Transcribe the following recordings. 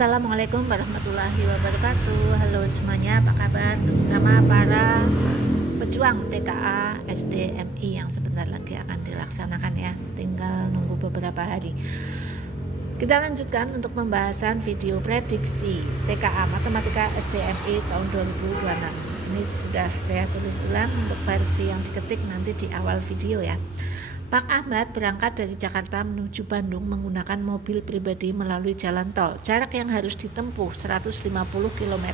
Assalamualaikum warahmatullahi wabarakatuh. Halo semuanya, apa kabar? Terutama para pejuang TKA SDMI yang sebentar lagi akan dilaksanakan ya. Tinggal nunggu beberapa hari. Kita lanjutkan untuk pembahasan video prediksi TKA Matematika SDMI tahun 2026. Ini sudah saya tulis ulang untuk versi yang diketik nanti di awal video ya. Pak Ahmad berangkat dari Jakarta menuju Bandung menggunakan mobil pribadi melalui jalan tol. Jarak yang harus ditempuh 150 km.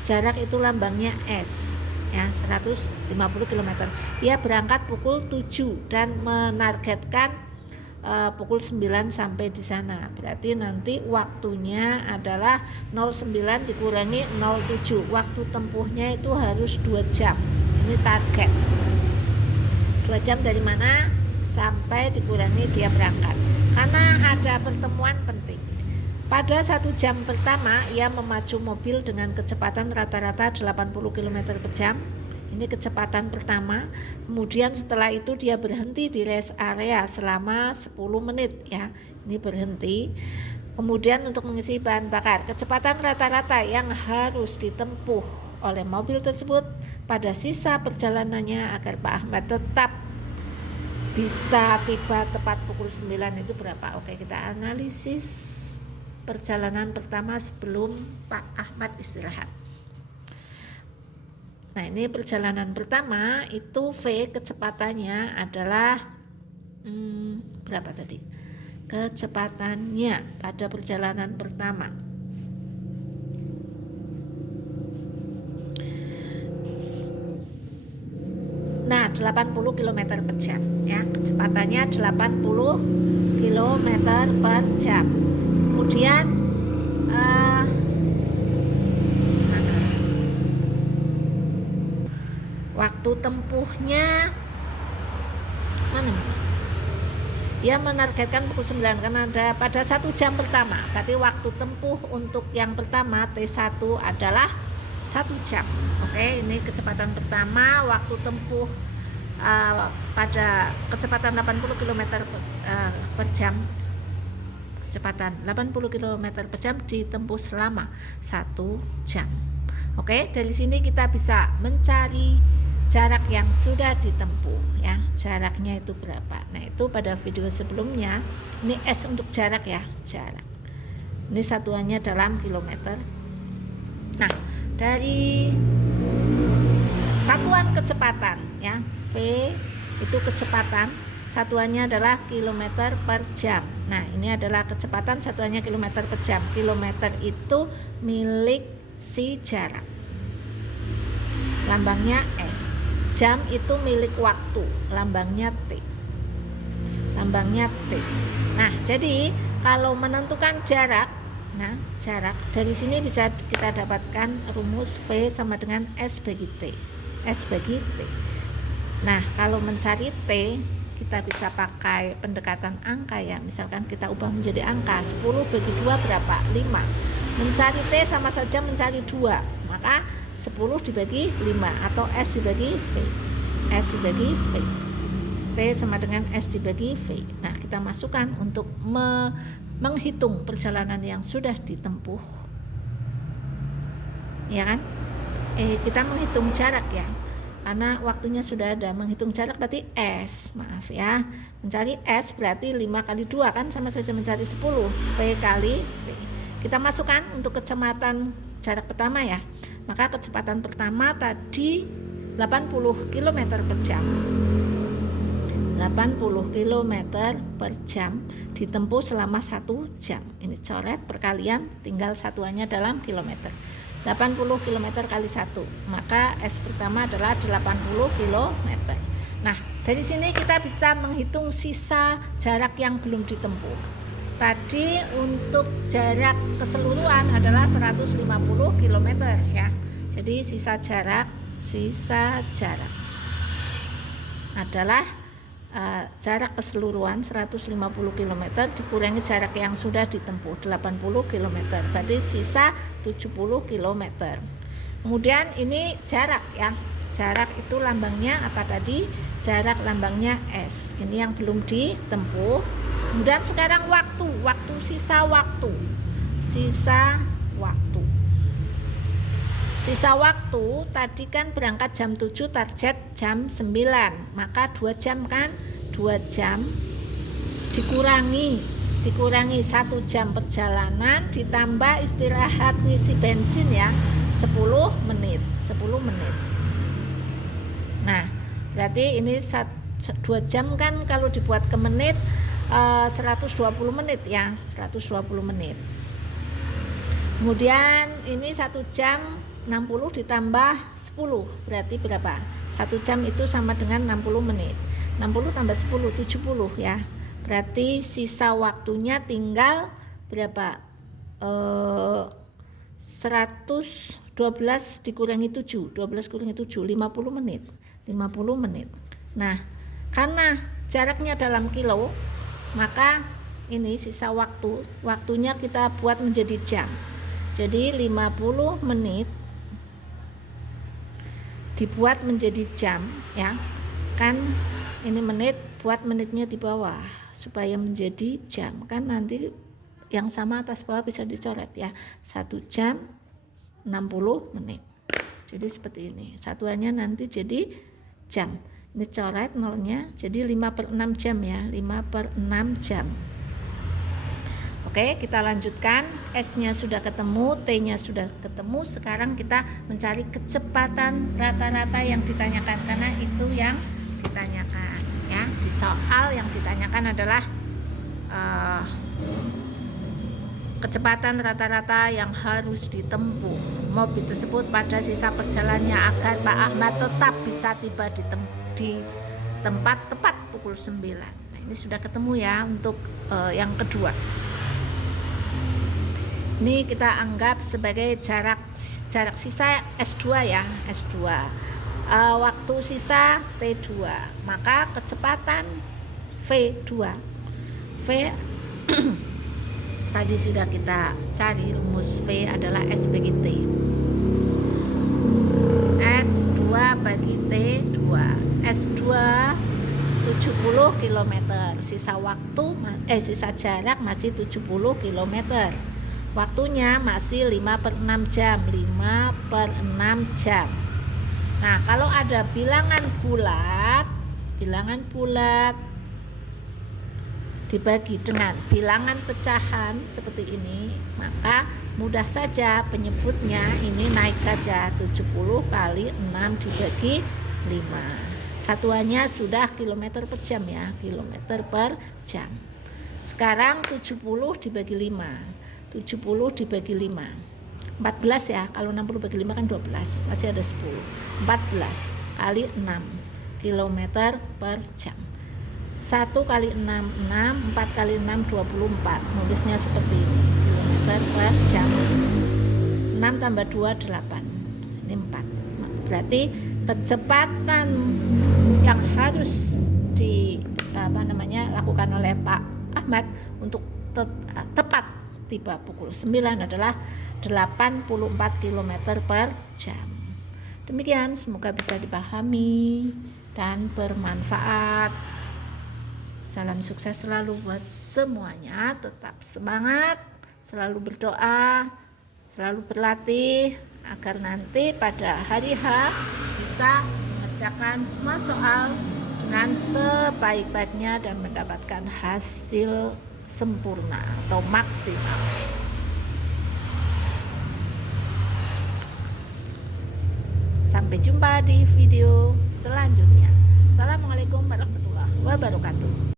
Jarak itu lambangnya S ya, 150 km. Dia berangkat pukul 7 dan menargetkan pukul 9 sampai di sana. Berarti nanti waktunya adalah 09 dikurangi 07. Waktu tempuhnya itu harus 2 jam. Ini target. 2 jam dari mana? Sampai dikurangi dia berangkat, karena ada pertemuan penting. Pada 1 jam pertama ia memacu mobil dengan kecepatan rata-rata 80 km per jam. Ini kecepatan pertama. Kemudian setelah itu dia berhenti di rest area selama 10 menit ya. Ini berhenti. Kemudian untuk mengisi bahan bakar, kecepatan rata-rata yang harus ditempuh oleh mobil tersebut pada sisa perjalanannya agar Pak Ahmad tetap bisa tiba tepat pukul 9 itu berapa? Oke, kita analisis perjalanan pertama sebelum Pak Ahmad istirahat. Nah, ini perjalanan pertama itu V kecepatannya adalah berapa tadi? Kecepatannya pada perjalanan pertama 80 km per jam ya, kecepatannya 80 km per jam. Kemudian waktu tempuhnya mana? Dia menargetkan pukul 9 karena ada pada 1 jam pertama. Berarti waktu tempuh untuk yang pertama T1 adalah 1 jam. Oke, ini kecepatan pertama, waktu tempuh pada kecepatan 80 km per jam. Kecepatan 80 km per jam ditempuh selama 1 jam. Oke, dari sini kita bisa mencari jarak yang sudah ditempuh ya. Jaraknya itu berapa? Nah, itu pada video sebelumnya. Ini S untuk jarak ya, jarak. Ini satuannya dalam kilometer. Nah, dari satuan kecepatan ya, V itu kecepatan, satuannya adalah kilometer per jam. Nah, ini adalah kecepatan, satuannya kilometer per jam. Kilometer itu milik si jarak, lambangnya S. Jam itu milik waktu, lambangnya T. Lambangnya T. Nah, jadi kalau menentukan jarak, nah jarak dari sini bisa kita dapatkan rumus V sama dengan S bagi T. S bagi T. Nah, kalau mencari T kita bisa pakai pendekatan angka ya. Misalkan kita ubah menjadi angka, 10 bagi 2 berapa? 5. Mencari T sama saja mencari 2. Maka 10 dibagi 5 atau S dibagi V. S dibagi V. T sama dengan S dibagi V. Nah, kita masukkan untuk menghitung perjalanan yang sudah ditempuh. Ya kan? Kita menghitung jarak ya. Karena waktunya sudah ada, menghitung jarak berarti S, maaf ya, mencari S berarti 5 kali 2 kan sama saja mencari 10, V kali T. Kita masukkan untuk kecepatan jarak pertama ya, maka kecepatan pertama tadi 80 km per jam, 80 km per jam ditempuh selama 1 jam. Ini coret perkalian, tinggal satuannya dalam kilometer. 80 km kali 1, maka S pertama adalah 80 km. Nah, dari sini kita bisa menghitung sisa jarak yang belum ditempuh. Tadi untuk jarak keseluruhan adalah 150 km ya. Jadi sisa jarak adalah jarak keseluruhan 150 km dikurangi jarak yang sudah ditempuh 80 km, berarti sisa 70 km. Kemudian ini jarak ya, jarak itu lambangnya apa tadi? Jarak lambangnya S, ini yang belum ditempuh. Kemudian sekarang waktu sisa waktu sisa waktu. Sisa waktu tadi kan berangkat jam 7, target jam 9, maka 2 jam kan, 2 jam dikurangi 1 jam perjalanan ditambah istirahat ngisi bensin ya, 10 menit. Nah, berarti ini 2 jam kan kalau dibuat ke menit 120 menit ya, 120 menit. Kemudian ini 1 jam 60 ditambah 10 berarti berapa? 1 jam itu sama dengan 60 menit. 60 tambah 10 70 ya. Berarti sisa waktunya tinggal berapa? 112 dikurangi 7, 12 kurangi 7, 50 menit. Nah, karena jaraknya dalam kilo, maka ini sisa waktunya kita buat menjadi jam. Jadi 50 menit dibuat menjadi jam ya. Kan ini menit, buat menitnya di bawah supaya menjadi jam. Kan nanti yang sama atas bawah bisa dicoret ya. 1 jam 60 menit. Jadi seperti ini. Satuannya nanti jadi jam. Ini coret nolnya, jadi 5/6 jam ya, 5/6 jam. Oke, kita lanjutkan. S-nya sudah ketemu, T-nya sudah ketemu. Sekarang kita mencari kecepatan rata-rata yang ditanyakan, karena itu yang ditanyakan ya. Di soal yang ditanyakan adalah kecepatan rata-rata yang harus ditempuh mobil tersebut pada sisa perjalanannya agar Pak Ahmad tetap bisa tiba di tempat tepat pukul 9. Nah, ini sudah ketemu ya untuk yang kedua. Ini kita anggap sebagai jarak sisa S2 ya, S2. Waktu sisa T2, maka kecepatan V2. V tadi sudah kita cari, rumus V adalah S bagi T. S2 bagi T2. S2 70 km. Sisa jarak masih 70 km. Waktunya masih 5/6 jam. 5/6 jam. Nah, kalau ada bilangan bulat dibagi dengan bilangan pecahan seperti ini, maka mudah saja penyebutnya ini naik saja. 70 kali 6 dibagi 5. Satuannya sudah kilometer per jam ya, kilometer per jam. Sekarang 70 dibagi 5. 70 dibagi 5. 14 ya, kalau 60 bagi 5 kan 12, masih ada 10. 14 kali 6 kilometer per jam. 1 kali 6 6, 4 kali 6 24. Nulisnya seperti ini, kilometer per jam. 6 tambah 2 8. Ini 4. Berarti kecepatan yang harus lakukan oleh Pak Ahmad untuk tepat tiba pukul 9 adalah 84 km per jam. Demikian, semoga bisa dipahami dan bermanfaat. Salam sukses selalu buat semuanya. Tetap semangat, selalu berdoa, selalu berlatih agar nanti pada hari H bisa mengerjakan semua soal dengan sebaik-baiknya dan mendapatkan hasil sempurna atau maksimal. Sampai jumpa di video